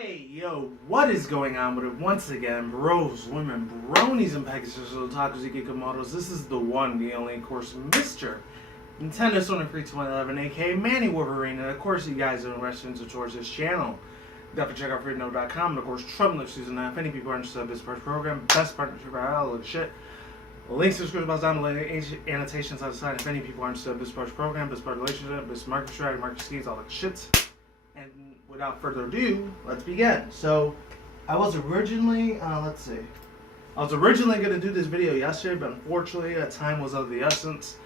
Hey, yo, what is going on with it? Once again, bros, women, bronies, and packages, otakus, geeky this is the one, the only, of course, Mr. Nintendo Sony Free 2011, aka Manny Wolverine, and of course, you guys are interested towards this channel. Definitely check out freedono.com, and of course, Trouble Season 9. If any people are interested in this first program, best partnership for all of shit. Links to the description box down below, annotations on the side. If any people are interested in this first program, this part relationship, this market strategy, market schemes, all that shit. And without further ado, let's begin. So, I was originally, going to do this video yesterday, but unfortunately, time was of the essence.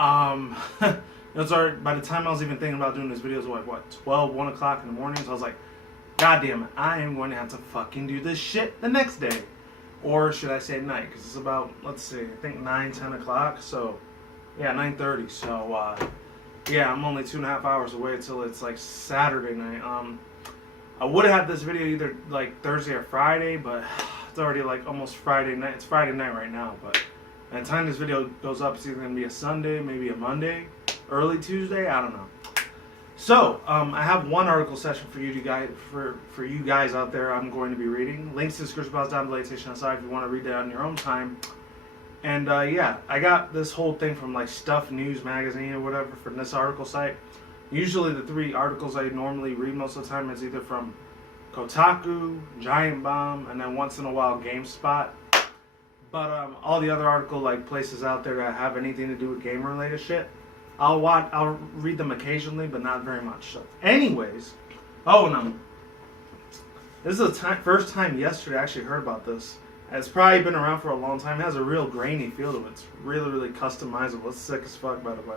It's already, by the time I was even thinking about doing this video, it was like, 1 o'clock in the morning, so I was like, God damn it, I am going to have to fucking do this shit the next day. Or should I say night, because it's about, I think 9, 10 o'clock, so, yeah, 9:30, so, yeah, I'm only 2.5 hours away until it's like Saturday night. I would have had this video either like Thursday or Friday, but it's already like almost Friday night. It's Friday night right now, but by the time this video goes up, it's either gonna be a Sunday, maybe a Monday, early Tuesday. I don't know. So I have one article session for you guys, for you guys out there. I'm going to be reading. Links to the description box down below, station aside, if you want to read that on your own time. And yeah, I got this whole thing from like Stuff News Magazine or whatever from this article site. Usually the 3 articles I normally read most of the time is either from Kotaku, Giant Bomb, and then once in a while GameSpot. But all the other article like places out there that have anything to do with game related shit, I'll read them occasionally, but not very much. So, anyways, this is the first time yesterday I actually heard about this. It's probably been around for a long time. It has a real grainy feel to it. It's really, really customizable. It's sick as fuck, by the way.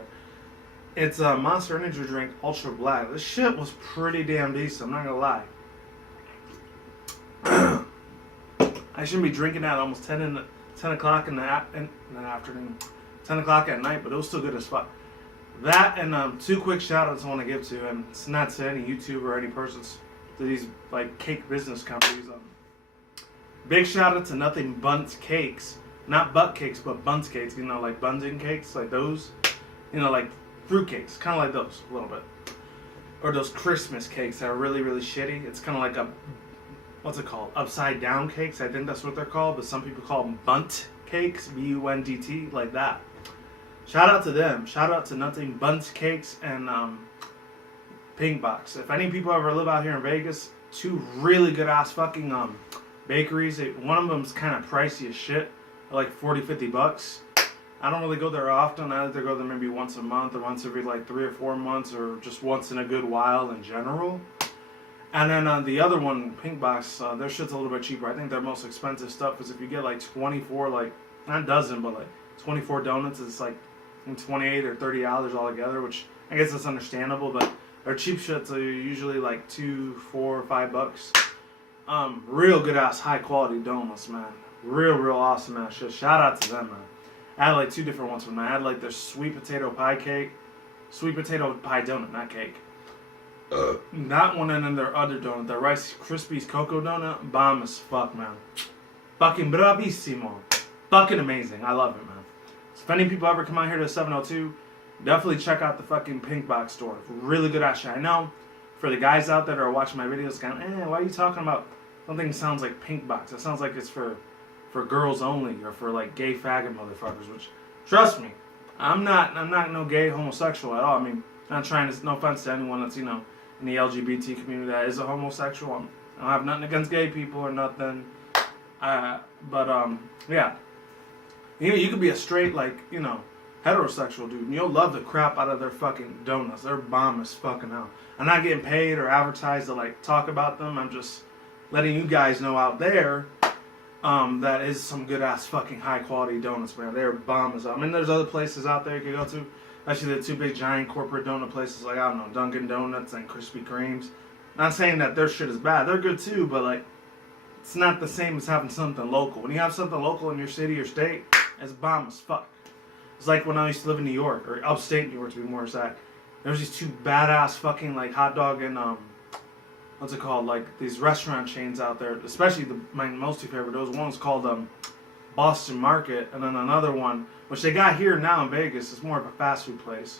It's a Monster Energy drink, Ultra Black. This shit was pretty damn decent, I'm not gonna lie. I shouldn't be drinking that at almost 10 o'clock in the afternoon. 10 o'clock at night, but it was still good as fuck. That and 2 quick shout outs I want to give to, and it's not to any YouTuber or any persons, to these like cake business companies. Big shout out to Nothing Bundt Cakes. Not butt cakes, but Bundt Cakes. You know, like Bundt cakes, like those. You know, like fruit cakes. Kind of like those, a little bit. Or those Christmas cakes that are really, really shitty. It's kind of like a, what's it called? Upside down cakes. I think that's what they're called. But some people call them Bundt cakes. B-U-N-D-T. Like that. Shout out to them. Shout out to Nothing Bundt Cakes and Pink Box. If any people ever live out here in Vegas, 2 really good ass fucking bakeries. One of them's kind of pricey as shit, like $40-$50. I don't really go there often. I either go there maybe once a month or once every like 3 or 4 months or just once in a good while in general. And then the other one, Pink Box, their shit's a little bit cheaper. I think their most expensive stuff is if you get like 24, like not a dozen, but like 24 donuts, it's like $28 or $30 altogether, which I guess that's understandable. But their cheap shits are usually like $2, $4, $5. Real good ass high quality donuts, man. Real awesome ass shit. Shout out to them, man. I had like 2 different ones from them. I had like their sweet potato pie donut, not cake. That one and then their other donut, their Rice Krispies Cocoa Donut, bomb as fuck, man. Fucking bravissimo. Fucking amazing. I love it, man. So if any people ever come out here to 702, definitely check out the fucking Pink Box store. Really good ass shit. I know for the guys out there that are watching my videos, kind of, why are you talking about something that sounds like Pink Box? It sounds like it's for girls only or for like gay faggot motherfuckers. Which, trust me, I'm not no gay homosexual at all. I mean, not trying to, no offense to anyone that's, you know, in the LGBT community that is a homosexual. I don't have nothing against gay people or nothing. Yeah, you could be a straight, like, you know, heterosexual dude, and you'll love the crap out of their fucking donuts. They're bomb as fucking hell. I'm not getting paid or advertised to like talk about them. I'm just letting you guys know out there that is some good ass fucking high quality donuts, man. They're bomb as hell. I mean, there's other places out there you can go to. Actually, the 2 big giant corporate donut places like, I don't know, Dunkin' Donuts and Krispy Kremes. Not saying that their shit is bad. They're good too, but like, it's not the same as having something local. When you have something local in your city or state, it's bomb as fuck. It's like when I used to live in New York, or upstate New York to be more exact. There was these 2 badass fucking like hot dog and what's it called? Like these restaurant chains out there, especially my most favorite. Those one's called Boston Market, and then another one which they got here now in Vegas. It's more of a fast food place.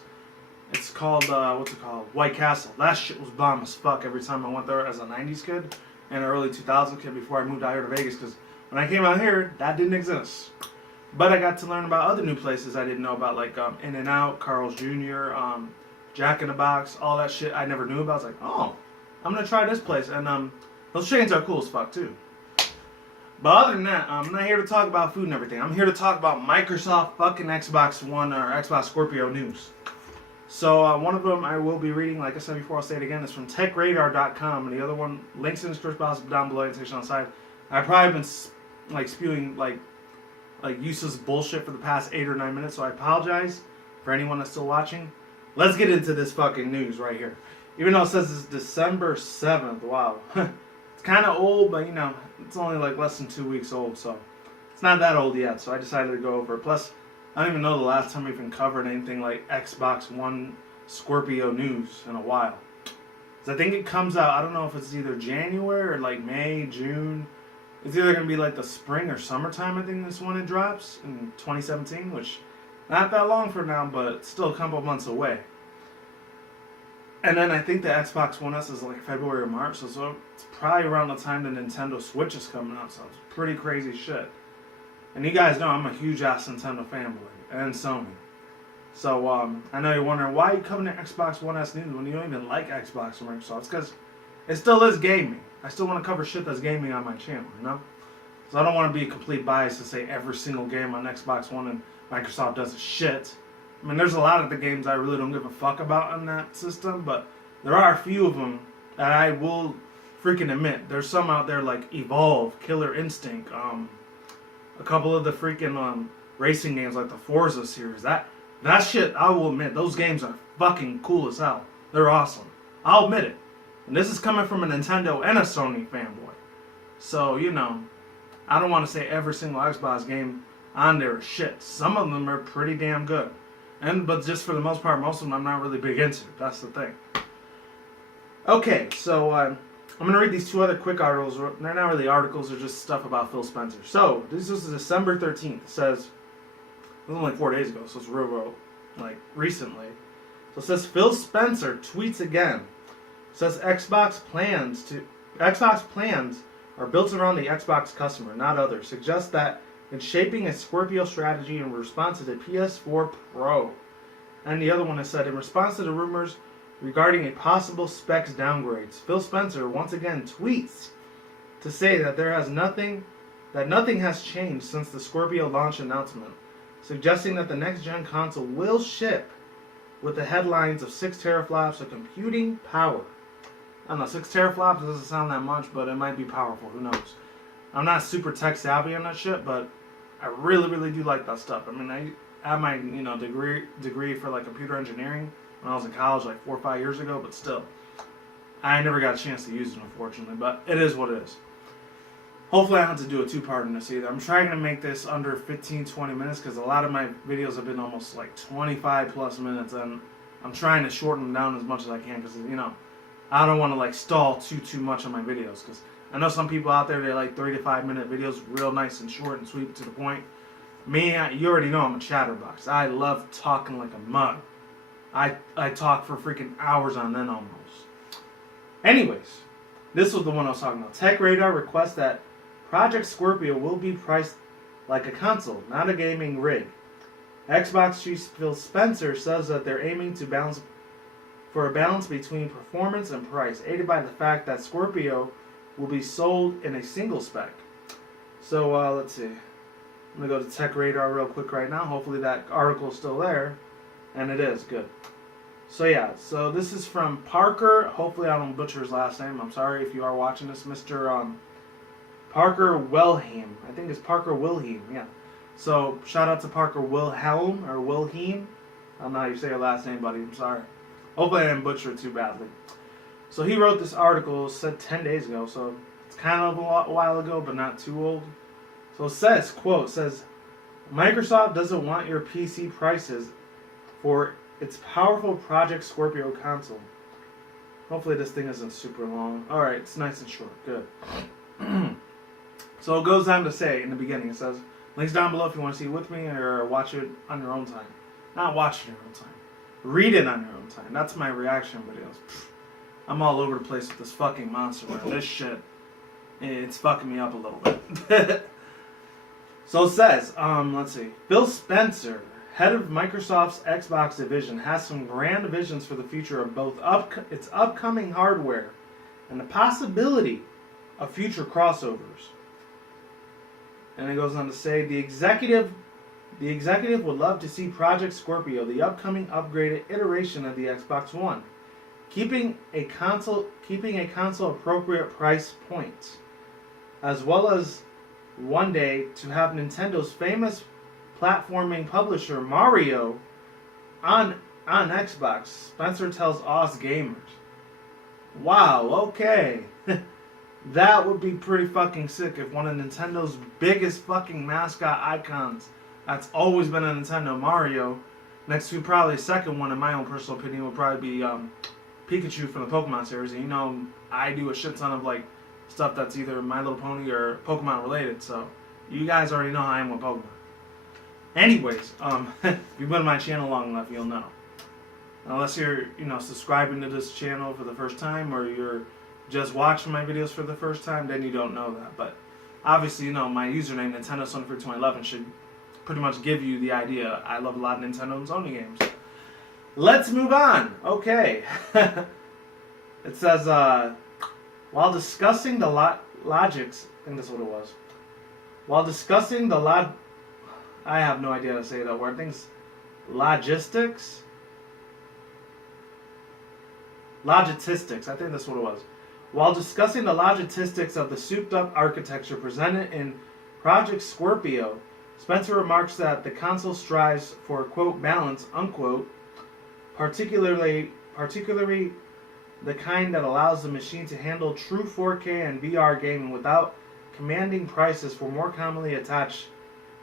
It's called, what's it called? White Castle. That shit was bomb as fuck every time I went there as a 90s kid and an early 2000s kid before I moved out here to Vegas. Because when I came out here, that didn't exist. But I got to learn about other new places I didn't know about, like In-N-Out, Carl's Jr., Jack in the Box, all that shit I never knew about. I was like, oh, I'm going to try this place. And those chains are cool as fuck, too. But other than that, I'm not here to talk about food and everything. I'm here to talk about Microsoft fucking Xbox One or Xbox Scorpio news. So one of them I will be reading, like I said before, I'll say it again, is from techradar.com. And the other one, links in the description box down below, annotation on the side. I've probably been like spewing like useless bullshit for the past 8 or 9 minutes, so I apologize for anyone that's still watching. Let's get into this fucking news right here. Even though it says it's December 7th, wow. It's kind of old, but you know, it's only like less than 2 weeks old, so it's not that old yet, so I decided to go over it. Plus, I don't even know the last time we even covered anything like Xbox One Scorpio news in a while. So I think it comes out, I don't know if it's either January or like May, June. It's either going to be like the spring or summertime, I think this one it drops in 2017, which not that long from now, but still a couple months away. And then I think the Xbox One S is like February or March, so it's probably around the time the Nintendo Switch is coming out, so it's pretty crazy shit. And you guys know I'm a huge ass Nintendo fanboy, and Sony. So I know you're wondering, why are you coming to Xbox One S news when you don't even like Xbox or Microsoft? It's because it still is gaming. I still want to cover shit that's gaming on my channel, you know? So I don't want to be a complete bias to say every single game on Xbox One and Microsoft does a shit. I mean, there's a lot of the games I really don't give a fuck about on that system, but there are a few of them that I will freaking admit. There's some out there like Evolve, Killer Instinct, a couple of the freaking racing games like the Forza series. That shit, I will admit, those games are fucking cool as hell. They're awesome. I'll admit it. And this is coming from a Nintendo and a Sony fanboy. So, you know, I don't want to say every single Xbox game on there is shit. Some of them are pretty damn good. But just for the most part, most of them I'm not really big into. That's the thing. Okay, so I'm going to read these two other quick articles. They're not really articles, they're just stuff about Phil Spencer. So, this is December 13th. It says, it was only 4 days ago, so it's real, like, recently. So it says, Phil Spencer tweets again. It says, Xbox plans are built around the Xbox customer, not others. Suggests that in shaping a Scorpio strategy in response to the PS4 Pro. And the other one has said, in response to the rumors regarding a possible specs downgrades, Phil Spencer once again tweets to say that nothing has changed since the Scorpio launch announcement, suggesting that the next-gen console will ship with the headlines of 6 teraflops of computing power. I don't know, 6 teraflops doesn't sound that much, but it might be powerful, who knows. I'm not super tech savvy on that shit, but I really, really do like that stuff. I mean, I had my, degree for like computer engineering when I was in college like 4 or 5 years ago, but still, I never got a chance to use it, unfortunately, but it is what it is. Hopefully I don't have to do a two-part in this either. I'm trying to make this under 15-20 minutes because a lot of my videos have been almost like 25 plus minutes, and I'm trying to shorten them down as much as I can because, I don't want to like stall too much on my videos, because I know some people out there, they like 3 to 5 minute videos, real nice and short and sweet to the point. Me, you already know I'm a chatterbox. I love talking like a mug. I talk for freaking hours on end almost. Anyways, this was the one I was talking about. Tech Radar requests that Project Scorpio will be priced like a console, not a gaming rig. Xbox chief Phil Spencer says that they're aiming to balance between performance and price, aided by the fact that Scorpio will be sold in a single spec. So let's see. I'm going to go to Tech Radar real quick right now. Hopefully that article is still there. And it is. Good. So yeah. So this is from Parker. Hopefully I don't butcher his last name. I'm sorry if you are watching this. Mr. Parker Wilhelm. I think it's Parker Wilhelm. Yeah. So shout out to Parker Wilhelm or Wilhelm. I don't know how you say your last name, buddy. I'm sorry. Hopefully I didn't butcher it too badly. So he wrote this article, said 10 days ago, so it's kind of a while ago, but not too old. So it says, quote, Microsoft doesn't want your PC prices for its powerful Project Scorpio console. Hopefully this thing isn't super long. Alright, it's nice and short. Good. So it goes on to say, in the beginning, it says, links down below if you want to see it with me or watch it on your own time. Not watch it on your own time. Read it on your own time. That's my reaction videos. I'm all over the place with this fucking monster, man. This shit, it's fucking me up a little bit. So it says, let's see. Phil Spencer, head of Microsoft's Xbox division, has some grand visions for the future of both its upcoming hardware and the possibility of future crossovers. And it goes on to say, the executive would love to see Project Scorpio, the upcoming upgraded iteration of the Xbox One, keeping a console appropriate price point, as well as one day to have Nintendo's famous platforming publisher Mario on Xbox. Spencer tells Oz Gamers. Wow, okay. That would be pretty fucking sick if one of Nintendo's biggest fucking mascot icons that's always been a Nintendo, Mario, next to probably a second one in my own personal opinion would probably be Pikachu from the Pokemon series. And you know, I do a shit ton of like stuff that's either My Little Pony or Pokemon related, so you guys already know how I am with Pokemon. Anyways, if you've been on my channel long enough, you'll know. Unless you're, subscribing to this channel for the first time, or you're just watching my videos for the first time, then you don't know that. But obviously, my username, Nintendo Sony for 2011, should pretty much give you the idea. I love a lot of Nintendo and Sony games. Let's move on. Okay. It says, while discussing the logics, I think that's what it was. While discussing the I have no idea how to say that word. I think it's logistics. Logistics. I think that's what it was. While discussing the logistics of the souped-up architecture presented in Project Scorpio, Spencer remarks that the console strives for, quote, balance, unquote, particularly the kind that allows the machine to handle true 4K and VR gaming without commanding prices for more commonly attached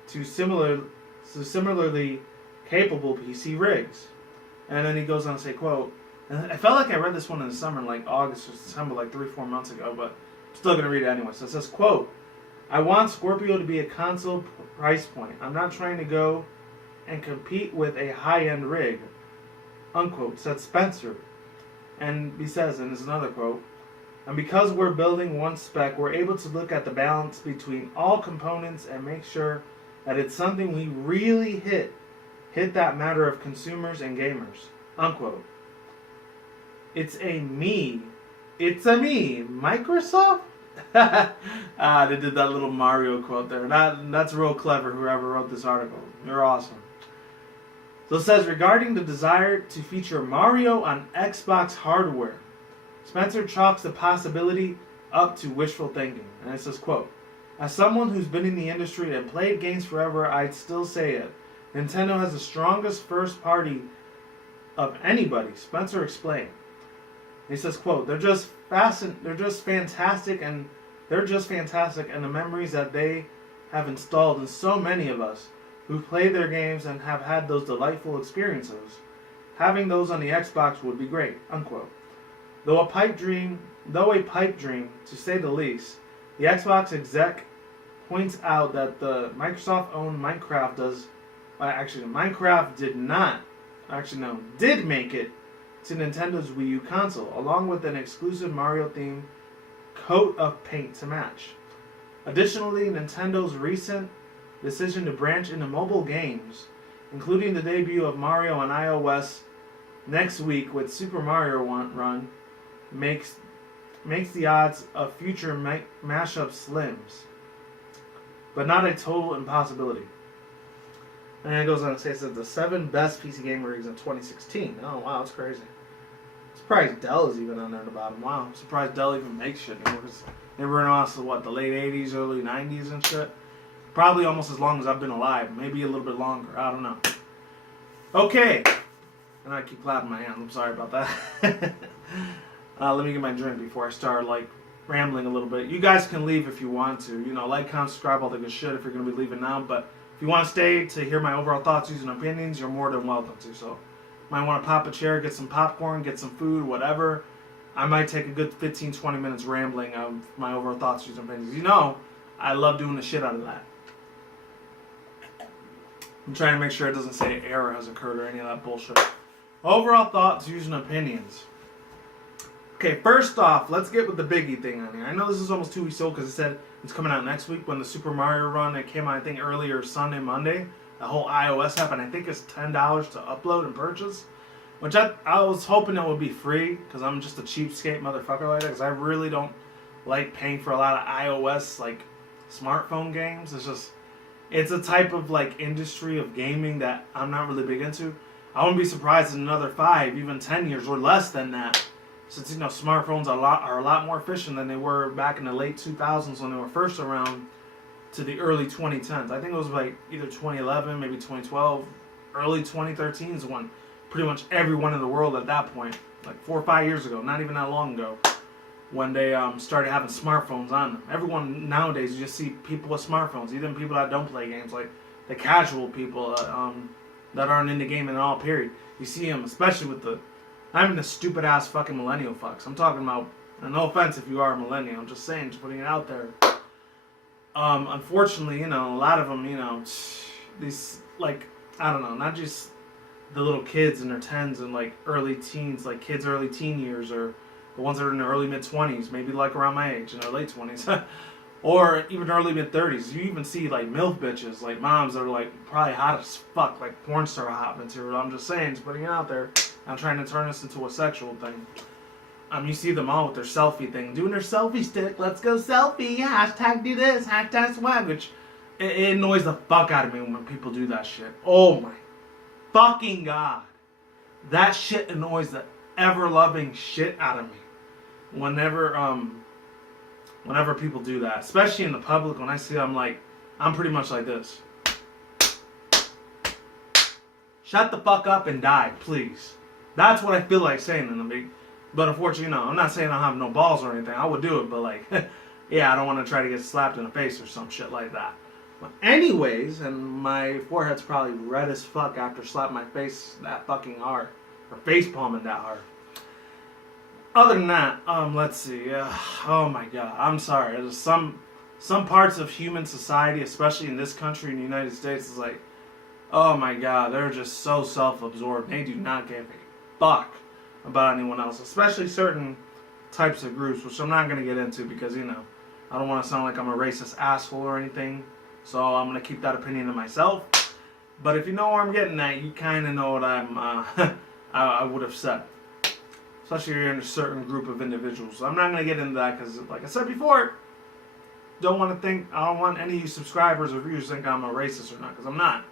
to similarly capable PC rigs. And then he goes on to say, quote, and I felt like I read this one in the summer, like August or September, like 3-4 months ago, but I'm still going to read it anyway. So it says, quote, I want Scorpio to be a console price point. I'm not trying to go and compete with a high-end rig, unquote, said Spencer. And he says, and there's another quote, and because we're building one spec, we're able to look at the balance between all components and make sure that it's something we really hit that matter of consumers and gamers, unquote. It's a me, Microsoft? They did that little Mario quote there. That's real clever, whoever wrote this article. You're awesome. So it says, regarding the desire to feature Mario on Xbox hardware, Spencer chalks the possibility up to wishful thinking. And it says, quote, as someone who's been in the industry and played games forever, I'd still say it. Nintendo has the strongest first party of anybody, Spencer explained. He says, quote, they're just fantastic, and the memories that they have installed in so many of us who play their games and have had those delightful experiences. Having those on the Xbox would be great, unquote. Though a pipe dream, to say the least, the Xbox exec points out that the Microsoft-owned Minecraft did make it to Nintendo's Wii U console, along with an exclusive Mario-themed coat of paint to match. Additionally, Nintendo's recent decision to branch into mobile games, including the debut of Mario on iOS next week with Super Mario Run, makes the odds of future mashups slims, but not a total impossibility. And then it goes on to say it says the 7 best PC gaming rigs in 2016. Oh wow, that's crazy. I'm surprised Dell is even on there at the bottom. Wow, I'm surprised Dell even makes shit anymore. They were in us the late 80s, early 90s and shit. Probably almost as long as I've been alive. Maybe a little bit longer. I don't know. Okay. And I keep clapping my hands. I'm sorry about that. Let me get my drink before I start rambling a little bit. You guys can leave if you want to. Like, comment, subscribe, all the good shit if you're going to be leaving now. But if you want to stay to hear my overall thoughts, views, and opinions, you're more than welcome to. So, might want to pop a chair, get some popcorn, get some food, whatever. I might take a good 15-20 minutes rambling of my overall thoughts, views, and opinions. I love doing the shit out of that. I'm trying to make sure it doesn't say error has occurred or any of that bullshit. Overall thoughts, views, and opinions. Okay, first off, let's get with the biggie thing on here. I know this is almost 2 weeks old because it said it's coming out next week. When the Super Mario Run, it came out, I think, earlier Sunday, Monday. The whole iOS app, and I think it's $10 to upload and purchase. Which I was hoping it would be free because I'm just a cheapskate motherfucker like that. Because I really don't like paying for a lot of iOS, like, smartphone games. It's a type of, like, industry of gaming that I'm not really big into. I wouldn't be surprised in another 5, even 10 years or less than that. Since, you know, smartphones are a lot more efficient than they were back in the late 2000s when they were first around to the early 2010s. I think it was like either 2011, maybe 2012, early 2013 is when pretty much everyone in the world at that point, like 4 or 5 years ago, not even that long ago, when they started having smartphones on them. Everyone nowadays, you just see people with smartphones, even people that don't play games, like the casual people that aren't into gaming at all, period. You see them, especially with not even the stupid ass fucking millennial fucks. I'm talking about, and no offense if you are a millennial, I'm just saying, just putting it out there. Unfortunately, you know, a lot of them, you know, these, like, I don't know, not just the little kids in their 10s and, like, early teens, like kids early teen years, or the ones that are in their early mid-20s, maybe like around my age, in their late 20s, or even early mid-30s. You even see, like, MILF bitches, like moms that are, like, probably hot as fuck, like porn star hot material. I'm just saying, just putting it out there. I'm trying to turn this into a sexual thing. You see them all with their selfie thing, doing their selfie stick. Let's go selfie. Hashtag do this. Hashtag swag. Which it annoys the fuck out of me when people do that shit. Oh my fucking god, that shit annoys the ever-loving shit out of me. Whenever people do that, especially in the public, when I see them, I'm pretty much like this. Shut the fuck up and die, please. That's what I feel like saying in the big. But unfortunately, you know, I'm not saying I have no balls or anything. I would do it, but like, yeah, I don't want to try to get slapped in the face or some shit like that. But anyways, and my forehead's probably red as fuck after slapping my face that fucking hard. Or face palming that hard. Other than that, let's see. Oh my god, I'm sorry. There's some parts of human society, especially in this country, in the United States, is like, oh my god, they're just so self-absorbed. They do not give a fuck about anyone else, especially certain types of groups, which I'm not going to get into because, you know, I don't want to sound like I'm a racist asshole or anything, so I'm going to keep that opinion to myself. But if you know where I'm getting at, you kind of know what I would have said, especially if you're in a certain group of individuals. So I'm not going to get into that because, like I said before, I don't want any of you subscribers or viewers to think I'm a racist or not, because I'm not.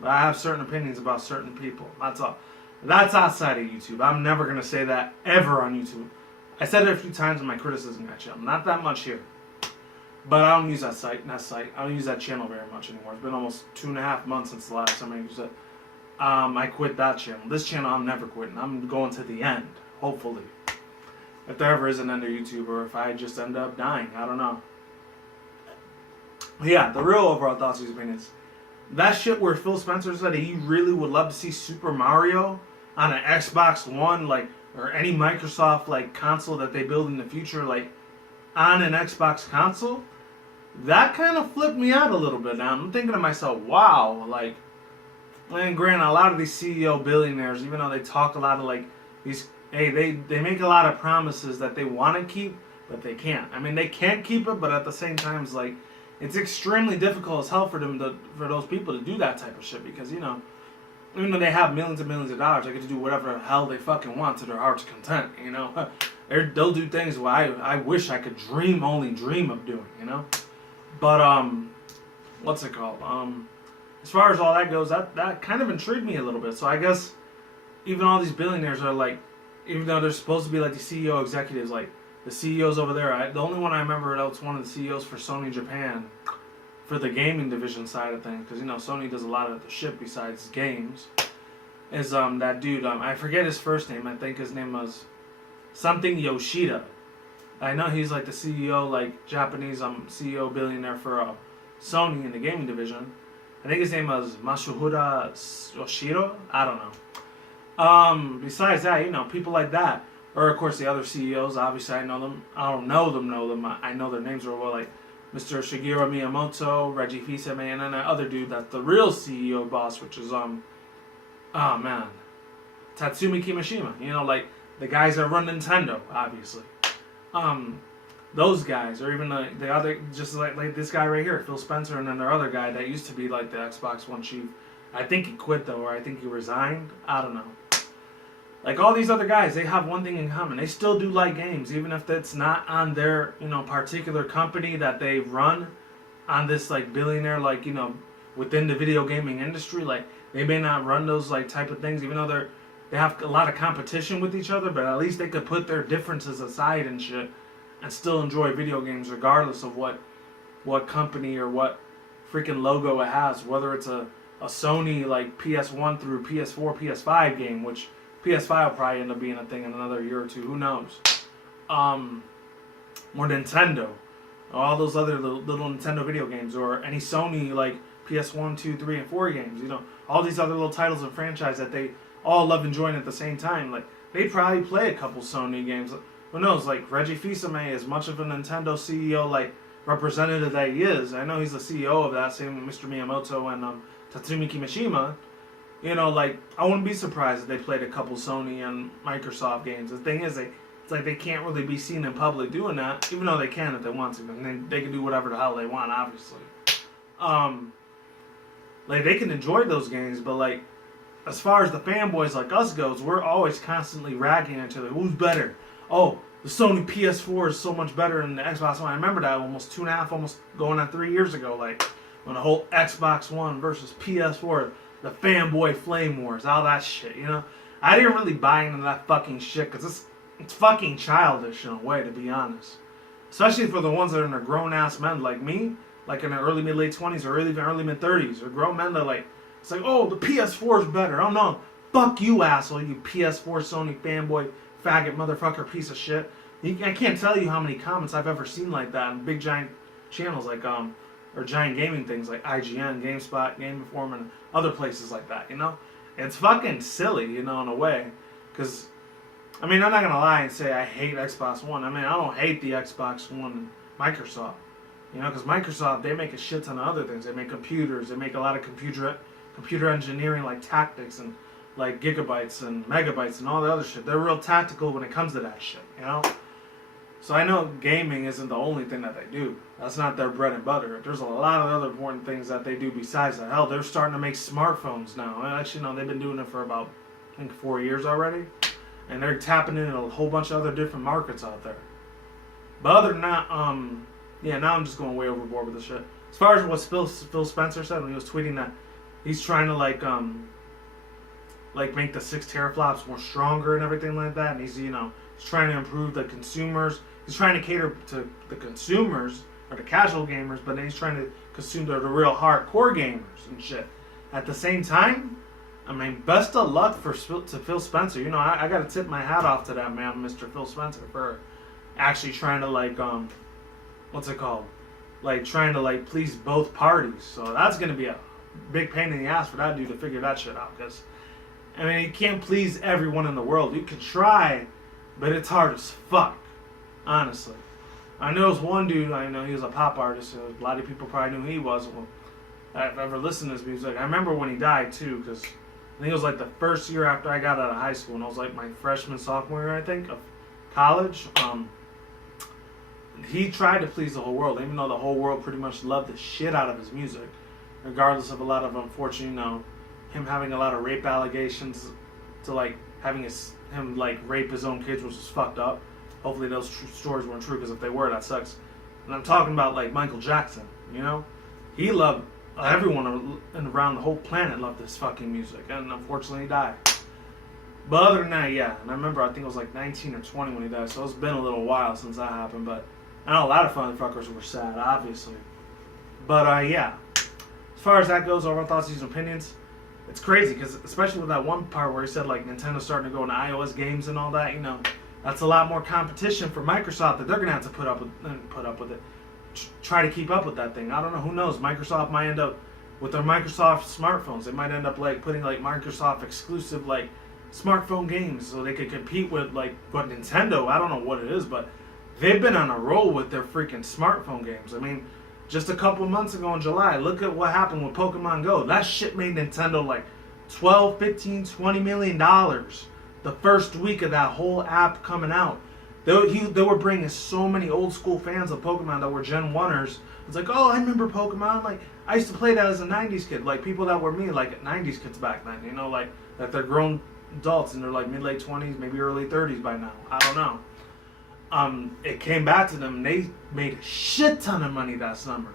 But I have certain opinions about certain people. That's all. That's outside of YouTube. I'm never going to say that ever on YouTube. I said it a few times in my criticism channel. Not that much here. But I don't use that site. I don't use that channel very much anymore. It's been almost 2.5 months since the last time I used it. I quit that channel. This channel I'm never quitting. I'm going to the end. Hopefully. If there ever is an end of YouTube, or if I just end up dying. I don't know. But yeah, the real overall thoughts and opinions. That shit where Phil Spencer said he really would love to see Super Mario on an Xbox One, like, or any Microsoft, like, console that they build in the future, like, on an Xbox console, that kind of flipped me out a little bit. Now, I'm thinking to myself, wow, like, and granted, a lot of these CEO billionaires, even though they talk a lot of, like, these, hey, they make a lot of promises that they want to keep, but they can't. I mean, they can't keep it, but at the same time, it's like, it's extremely difficult as hell for those people to do that type of shit, because, you know, even though they have millions and millions of dollars, they get to do whatever the hell they fucking want to their heart's content, you know. They'll do things where I wish I could only dream of doing, you know. But, what's it called? As far as all that goes, that kind of intrigued me a little bit. So I guess even all these billionaires are like, even though they're supposed to be like the CEO executives, like the CEOs over there. The only one I remember that was one of the CEOs for Sony Japan, for the gaming division side of things, because, you know, Sony does a lot of the shit besides games, is that dude, I forget his first name. I think his name was something Yoshida. I know he's like the CEO, like Japanese CEO billionaire for Sony in the gaming division. I think his name was Masahiro Yoshiro. I don't know. Besides that, you know, people like that, or of course the other CEOs. Obviously, I know them. I don't know them. I know their names real well, like Mr. Shigeru Miyamoto, Reggie Fils-Aimé, and then that other dude that's the real CEO boss, which is oh man, Tatsumi Kimishima, you know, like the guys that run Nintendo, obviously. Those guys, or even the other, just like this guy right here, Phil Spencer, and then their other guy that used to be like the Xbox One chief. I think he quit though, or I think he resigned. I don't know. Like all these other guys, they have one thing in common. They still do like games, even if it's not on their, you know, particular company that they run on this like billionaire, like, you know, within the video gaming industry. Like they may not run those like type of things, even though they have a lot of competition with each other, but at least they could put their differences aside and shit and still enjoy video games regardless of what company or what freaking logo it has, whether it's a Sony like PS1 through PS4, PS5 game, which PS5 will probably end up being a thing in another year or two, who knows. Or Nintendo, all those other little Nintendo video games, or any Sony like PS1, 2, 3, and 4 games, you know, all these other little titles and franchise that they all love enjoying at the same time. Like they probably play a couple Sony games. Who knows? Like Reggie Fils-Aimé, as much of a Nintendo CEO like representative that he is, I know he's the CEO of that, same with Mr. Miyamoto and Tatsumi Kimishima. You know, like I wouldn't be surprised if they played a couple Sony and Microsoft games. The thing is, it's like they can't really be seen in public doing that, even though they can if they want to, and they can do whatever the hell they want, obviously. Like they can enjoy those games, but like as far as the fanboys like us goes, we're always constantly ragging each other. Who's better? Oh, the Sony PS4 is so much better than the Xbox One. I remember that almost 2.5, almost going on 3 years ago, like when the whole Xbox One versus PS4, the fanboy flame wars, all that shit, you know? I didn't really buy into that fucking shit because it's fucking childish in a way, to be honest. Especially for the ones that are in their grown-ass men like me, like in their early, mid-late 20s or even early, mid-30s, or grown men that like, it's like, oh, the PS4 is better. Oh no, fuck you, asshole, you PS4 Sony fanboy, faggot, motherfucker, piece of shit. I can't tell you how many comments I've ever seen like that on big giant channels like or giant gaming things like IGN, GameSpot, Game Informer, and other places like that, you know? It's fucking silly, you know, in a way. Because, I mean, I'm not going to lie and say I hate Xbox One. I mean, I don't hate the Xbox One and Microsoft. You know, because Microsoft, they make a shit ton of other things. They make computers. They make a lot of computer engineering like tactics and like gigabytes and megabytes and all the other shit. They're real tactical when it comes to that shit, you know? So I know gaming isn't the only thing that they do. That's not their bread and butter. There's a lot of other important things that they do besides that. Hell, they're starting to make smartphones now. Actually, no, they've been doing it for about, I think, 4 years already. And they're tapping into a whole bunch of other different markets out there. But other than that, yeah, now I'm just going way overboard with this shit. As far as what Phil Spencer said when he was tweeting that he's trying to like make the 6 teraflops more stronger and everything like that, and he's, you know, he's trying to improve the consumers. He's trying to cater to the consumers or the casual gamers, but then he's trying to consume the real hardcore gamers and shit. At the same time, I mean, best of luck to Phil Spencer. You know, I got to tip my hat off to that man, Mr. Phil Spencer, for actually trying to like what's it called? Like trying to like please both parties. So that's gonna be a big pain in the ass for that dude to figure that shit out. Because I mean, you can't please everyone in the world. You can try, but it's hard as fuck. Honestly, I know there's one dude. I know he was a pop artist. A lot of people probably knew who he was. Well, I've ever listened to his music. I remember when he died too, because I think it was like the first year after I got out of high school, and I was like my freshman, sophomore year, I think, of college. He tried to please the whole world, even though the whole world pretty much loved the shit out of his music, regardless of a lot of unfortunate, you know, him having a lot of rape allegations, to like having him like rape his own kids, which was fucked up. Hopefully those stories weren't true, because if they were, that sucks. And I'm talking about like Michael Jackson, you know? He loved, everyone around the whole planet loved this fucking music, and unfortunately he died. But other than that, yeah. And I remember, I think it was like 19 or 20 when he died, so it's been a little while since that happened, but I know a lot of motherfuckers were sad, obviously. But yeah. As far as that goes, overall thoughts, views, and opinions, it's crazy, because especially with that one part where he said like Nintendo's starting to go into iOS games and all that, you know, that's a lot more competition for Microsoft that they're gonna have to put up with it, try to keep up with that thing. I don't know, who knows? Microsoft might end up with their Microsoft smartphones. They might end up like putting like Microsoft exclusive like smartphone games so they could compete with like what Nintendo. I don't know what it is, but they've been on a roll with their freaking smartphone games. I mean, just a couple months ago in July, look at what happened with Pokemon Go. That shit made Nintendo like $12, $15, $20 million the first week of that whole app coming out, they were bringing so many old school fans of Pokemon that were Gen 1ers. It's like, oh, I remember Pokemon. Like, I used to play that as a 90s kid. Like, people that were me, like 90s kids back then, you know, like, that they're grown adults and they're like mid-late 20s, maybe early 30s by now. I don't know. It came back to them and they made a shit ton of money that summer.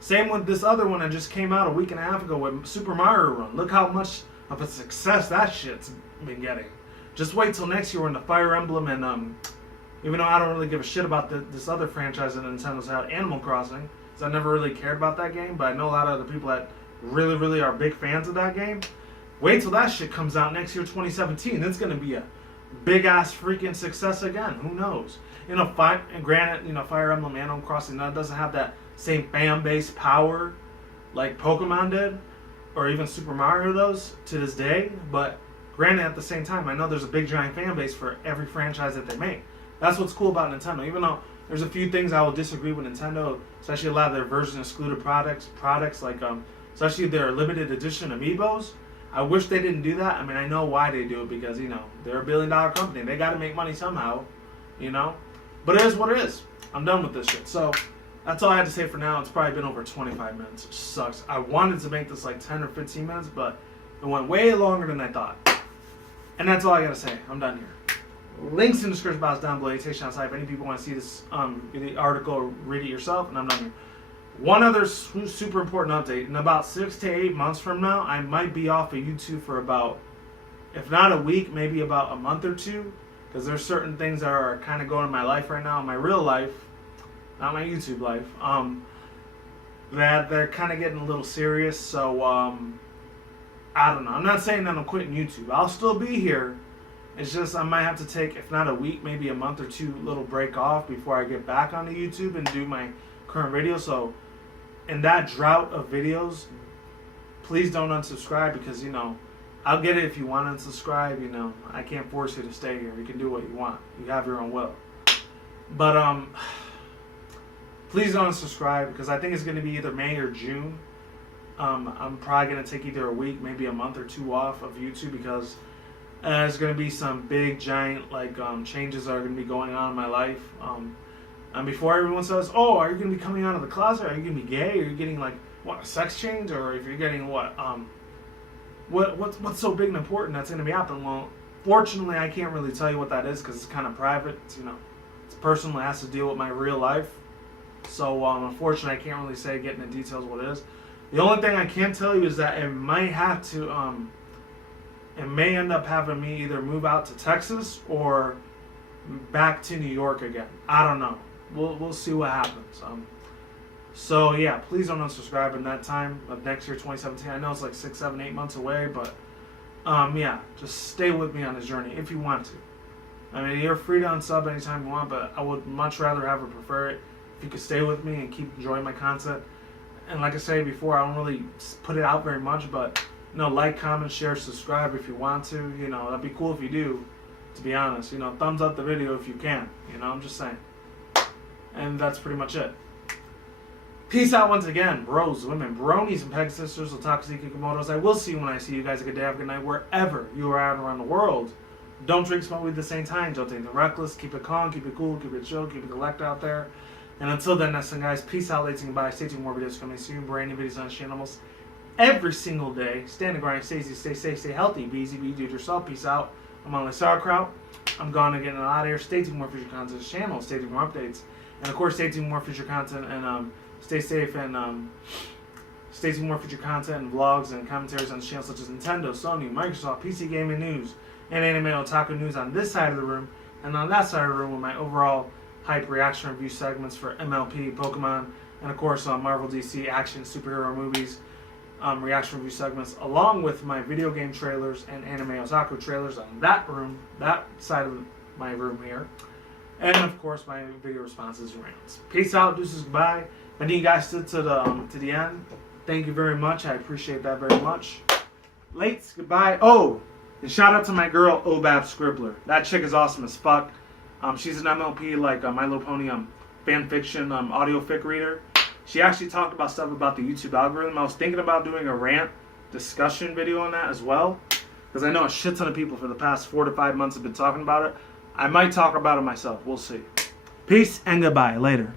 Same with this other one that just came out a week and a half ago with Super Mario Run. Look how much of a success that shit's been getting. Just wait till next year when the Fire Emblem and even though I don't really give a shit about this other franchise that Nintendo's had, Animal Crossing, because I never really cared about that game, but I know a lot of the people that really, really are big fans of that game. Wait till that shit comes out next year, 2017. It's going to be a big-ass freaking success again. Who knows? You know, granted, you know, Fire Emblem, Animal Crossing, that doesn't have that same fan base power like Pokemon did, or even Super Mario does to this day, but granted, at the same time, I know there's a big, giant fan base for every franchise that they make. That's what's cool about Nintendo. Even though there's a few things I will disagree with Nintendo, especially a lot of their version-excluded products like especially their limited edition amiibos. I wish they didn't do that. I mean, I know why they do it because, you know, they're a billion-dollar company. They got to make money somehow, you know. But it is what it is. I'm done with this shit. So that's all I had to say for now. It's probably been over 25 minutes, which sucks. I wanted to make this like 10 or 15 minutes, but it went way longer than I thought. And that's all I got to say. I'm done here. Links in the description box down below. If any people want to see this the article or read it yourself, and I'm done here. One other super important update. In about 6 to 8 months from now, I might be off of YouTube for about, if not a week, maybe about a month or two. Because there's certain things that are kind of going in my life right now, my real life, not my YouTube life, that they're kind of getting a little serious. So, I don't know. I'm not saying that I'm quitting YouTube. I'll still be here. It's just I might have to take, if not a week, maybe a month or two little break off before I get back onto YouTube and do my current videos. So in that drought of videos, please don't unsubscribe because, you know, I'll get it if you want to unsubscribe. You know, I can't force you to stay here. You can do what you want. You have your own will. But please don't unsubscribe because I think it's going to be either May or June. I'm probably going to take either a week, maybe a month or two off of YouTube because there's going to be some big, giant, like, changes that are going to be going on in my life. And before everyone says, oh, are you going to be coming out of the closet? Are you going to be gay? Are you getting, like, what, a sex change? Or if you're getting, what's so big and important that's going to be happening? Well, fortunately, I can't really tell you what that is because it's kind of private. It's, you know, it's personal. It has to deal with my real life. So, unfortunately, I can't really say, get into details what it is. The only thing I can tell you is that it might have to, it may end up having me either move out to Texas or back to New York again. I don't know. We'll see what happens. So yeah, please don't unsubscribe in that time of next year, 2017. I know it's like 6, 7, 8 months away, but yeah, just stay with me on this journey if you want to. I mean, you're free to unsub anytime you want, but I would much rather have or prefer it if you could stay with me and keep enjoying my content. And like I said before, I don't really put it out very much, but you know, like, comment, share, subscribe if you want to. You know, that'd be cool if you do, to be honest. You know, thumbs up the video if you can. You know, I'm just saying. And that's pretty much it. Peace out once again, bros, women, bronies, and peg sisters, otakus, kikomotos. I will see you when I see you guys. A good day, have a good night, wherever you are at around the world. Don't drink, smoke weed at the same time. Don't take the reckless. Keep it calm, keep it cool, keep it chill, keep it collect out there. And until then, next time, guys, peace out, ladies and goodbye. Stay tuned, more videos coming soon. Brand new videos on the channel almost every single day. Stand the grind, stay easy, stay safe, stay healthy. Be easy, be do it yourself. Peace out. I'm on the sauerkraut. I'm gone to get out of here. Stay tuned, more future content on this channel. Stay tuned, more updates. And of course, stay tuned, more future content. And stay safe and stay tuned, more future content and vlogs and commentaries on the channel such as Nintendo, Sony, Microsoft, PC gaming news, and anime otaku news on this side of the room. And on that side of the room with my overall hype reaction review segments for MLP, Pokemon, and of course Marvel, DC, action, superhero movies, reaction review segments, along with my video game trailers and anime otaku trailers on that room, that side of my room here. And of course my video responses and rants. Peace out, deuces, goodbye. I need you guys to the end. Thank you very much. I appreciate that very much. Lates, goodbye. Oh, and shout out to my girl Obab Scribbler. That chick is awesome as fuck. She's an MLP, like My Little Pony fan fiction audio fic reader. She actually talked about stuff about the YouTube algorithm. I was thinking about doing a rant discussion video on that as well. because I know a shit ton of people for the past 4 to 5 months have been talking about it. I might talk about it myself. We'll see. Peace and goodbye. Later.